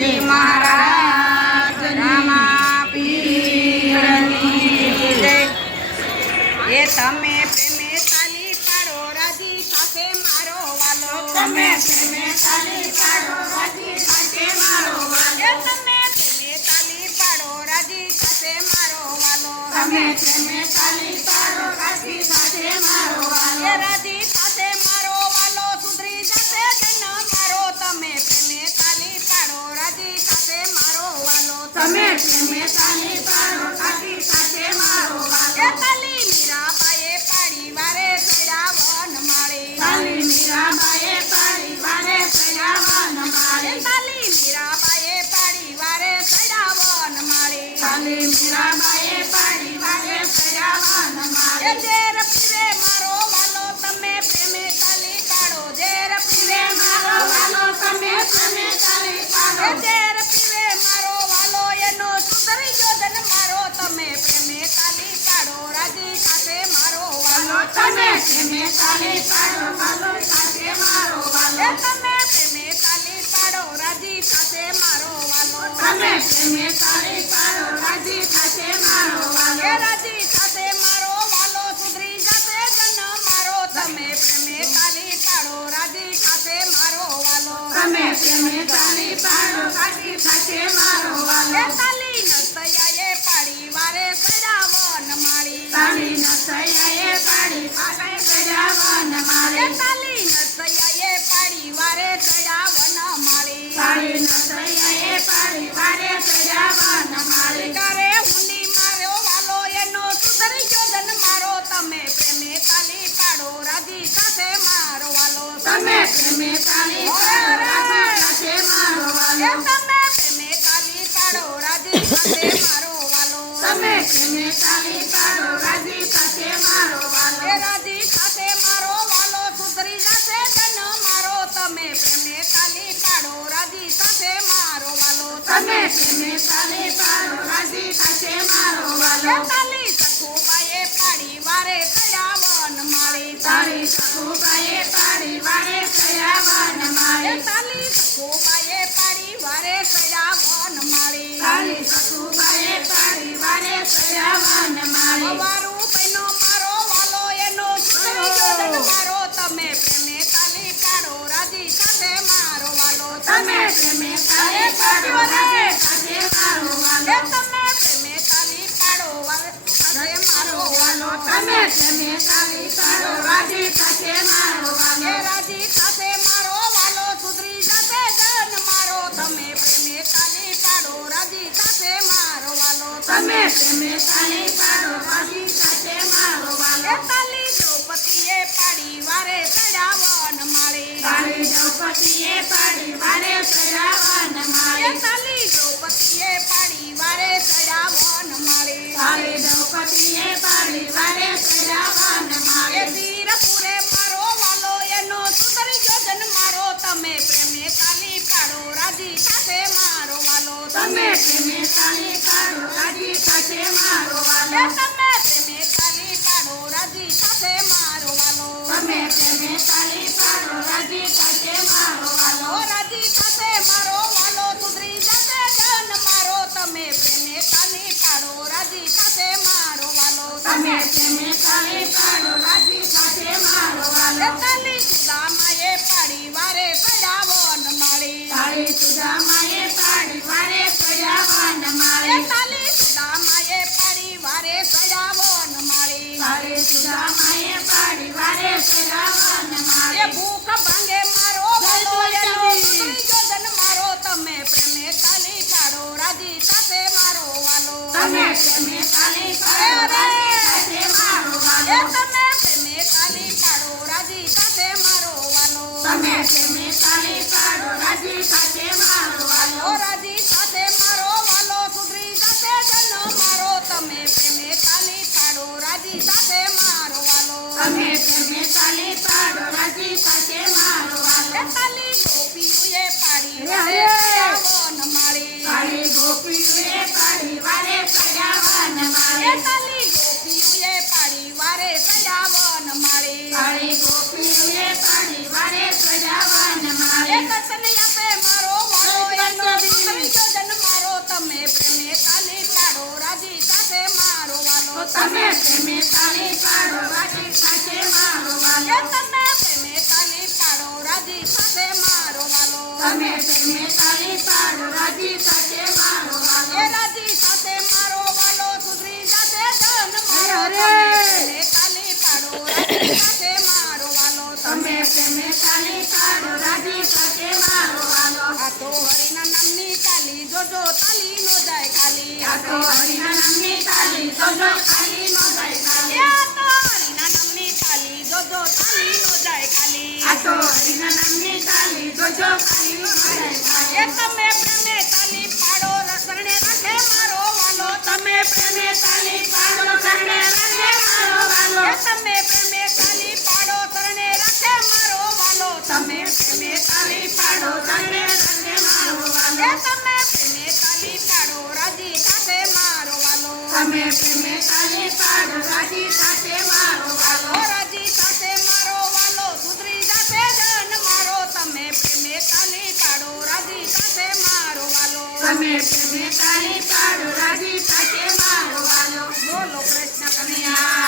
રામજી મહારાજ રામા પીરની જય। એ તમે પ્રેમે તાલી પાડો રાજી સાથે મારો વાલો, તમે પ્રેમે તાલી પાડો રાજી સાથે મારો વાલો, એ તમે પ્રેમે તાલી પાડો રાજી સાથે મારો વાલો, તમે પ્રેમે તાલી પાડો રાજી સાથે મારો વાલો, એ રાજી સાથે મારો વાલો સુધરી જશે જન્મ મારો, તમે પ્રેમે તાલી પાડો રાજી સાથે મારો વાલો, તમે પ્રેમે તાલી પાડો રાજી સાથે મારો વાલો, એ તાલી મીરાબાઈએ પાડી વારે ચડ્યા વન માળી, તાલી મીરાબાઈએ પાડી વારે ચડ્યા વન એ માળી, તાલી મીરાબાઈએ પાડી વારે ચડ્યા વન માળી, તાલી મીરાબાઈએ પાડી વારે ચડ્યા વન એ માળી, ઝેર પીવે મારો વાલો તમે પ્રેમે તાલી પાડો, ઝેર પીવે મારો વાલો તમે પ્રેમે તાલી પાડો, એ ઝેર પીવે મારો વાલો એનો સુધરી ગયો જન મારો, તમે પ્રેમે તાલી પાડો રાજી સાથે મારો વાલો, તમે પ્રેમે તાલી પાડો વાલો સાથે મારો એ વાલો, તમે પ્રેમે તાલી પાડો રાજી સાથે મારો વાલો, તમે પ્રેમે તાલી પાડો રાજી સાથે મારો વાલો, એ રાજી સાથે મારો વાલો સુધરી જશે જન મારો, તમે પ્રેમે તાલી પાડો રાજી સાથે મારો વાલો, તમે પ્રેમે તાલી પાડો રાજી સાથે મારો એ વાલો, તાલી નસૈયાએ પાડી વારે ચડ્યા વન માળી, તાલી નસૈયાએ પાડી વારે ચડ્યા વન એ માળી, તાલી નસૈયાએ પાડી વારે ચડ્યા વન માળી, તાલી નસૈયાએ પાડી વારે ચડ્યા વન માળી, કરે હુંડી માર્યો વાલો એનો સુધરી ગયો જન મારો, તમે પ્રેમે તાલી પાડો રાજી સાથે મારો વાલો, તમે પ્રેમે તાલી પાડો રાજી સાથે મારો એ વાલો, તમે પ્રેમે તાલી પાડો રાજી સાથે મારો વાલો, તમે પ્રેમે તાલી પાડો રાજી સાથે મારો વાલો, એ રાજી સાથે મારો વાલો સુધરી જશે જન મારો, તમે પ્રેમે તાલી પાડો રાજી સાથે મારો વાલો, તમે પ્રેમે તાલી પાડો રાજી સાથે મારો એ વાલો, તાલી સખુબાઈએ પાડી વારે ચડ્યા વન માળી, તારી સખુબાઈએ પાડી વારે ચડ્યા વન એ માળી, તાલી સખુબાઈએ પાડી વારે ચડ્યા વન માળી, તારી સખુબાઈએ પાડી વારે ચડ્યા વન માળી, અવારું બહેનો મારો વાલો એનો સુધરી ગયો જન મારો, તમે પ્રેમે તાલી પાડો રાજી સાથે મારો વાલો, તમે પ્રેમે તાલી પાડો રાજી સાથે મારો એ વાલો, તમે પ્રેમે તાલી પાડો સાથે મારો વાલો, તમે પ્રેમે તાલી પાડો રાજી સાથે મારો એ વાલો, રાજી સાથે મારો વાલો સુધરી જશે જન મારો, તમે પ્રેમે તાલી પાડો રાજી સાથે મારો વાલો, તમે પ્રેમે તાલી પાડો રાજી સાથે મારો એ વાલો, તાલી દ્રૌપદીએ પાડી વારે ચડ્યા વન માળી, તારી દ્રૌપદીએ પાડી વારે ચડ્યા વન એ માળી, તાલી દ્રૌપદીએ પાડી વારે ચડ્યા વન માળી, તારી દ્રૌપદીએ પાડી વારે ચડ્યા વન એ માળી, વીરપુરે મારો વાલો એનો સુધરી ગયો જન મારો, તમે પ્રેમે તાલી પાડો રાજી સાથે મારો વાલો, તમે પ્રેમે તાલી પાડો રાજી સાથે મારો એ વાલો, તમે પ્રેમે તાલી પાડો રાજી સાથે મારો વાલો, તમે પ્રેમે તાલી પાડો રાજી સાથે મારો વાલો, ઓ રાજી સાથે મારો વાલો સુધરી જશે જન મારો, તમે પ્રેમે તાલી પાડો રાજી સાથે મારો વાલો, તમે પ્રેમે તાલી પાડો રાજી સાથે મારો વાલો, એ તાલી સુદામાએ પાડી વારે ચડ્યા વન માળી, તારી સુદામાએ પાડી વારે ચડ્યા વન એ માળી, તાલી સુદામાએ પાડી વારે ચડ્યા વન માળી, તારી સુદામાએ પાડી વારે ચડ્યા વન એ માળી, ભૂખ ભાંગે મારો વાલો એનો સુધરી ગયો જન મારો, તમે પ્રેમે તાલી પાડો રાજી સાથે મારો વાલો, તમે પ્રેમે તાલી પાડો રાજી સાથે મારો એ વાલો, તમે પ્રેમે તાલી પાડો રાજી સાથે મારો વાલો, તમે પ્રેમે તાલી પાડો રાજી સાથે મારો વાલો, ઓ રાજી સાથે મારો વાલો સુધરી જશે જન મારો, તમે પ્રેમે તાલી પાડો રાજી સાથે મારો વાલો, તમે પ્રેમે તાલી પાડો રાજી સાથે મારો એ વાલો, તાલી ગોપીઓએ પાડી વારે ચડ્યા વન માળી, તારી ગોપીઓએ પાડી વારે ચડ્યા વન જોજો તાલી નો જાય ખાલી આ તો હરિના નામની તાલી જોજો તાલી નો જાય ખાલી એ તો હરિના નામની તાલી જોજો તાલી નો જાય ખાલી આ તો હરિના નામની તાલી જોજો તાલી નો જાય ખાલી એ તમે પ્રેમે તાલી પાડો રસણે રાખે મારો વાલો તમે પ્રેમે તાલી પાડો શરણે રાખે મારો વાલો એ તમે પ્રેમે તાલી પાડો શરણે રાખે મારો વાલો તમે પ્રેમે તાલી પાડો શરણે રાખે મારો વાલો એ તમે પ્રેમે તાલી પાડો રાજી સાથે મારો વાલો તમે પ્રેમે તાલી પાડો રાજી સાથે મારો વાલો ઓ રાજી સાથે મારો વાલો સુધરી જશે જન મારો તમે પ્રેમે તાલી પાડો રાજી સાથે મારો વાલો તમે પ્રેમે તાલી પાડો રાજી સાથે મારો વાલો બોલો કૃષ્ણ કનૈયા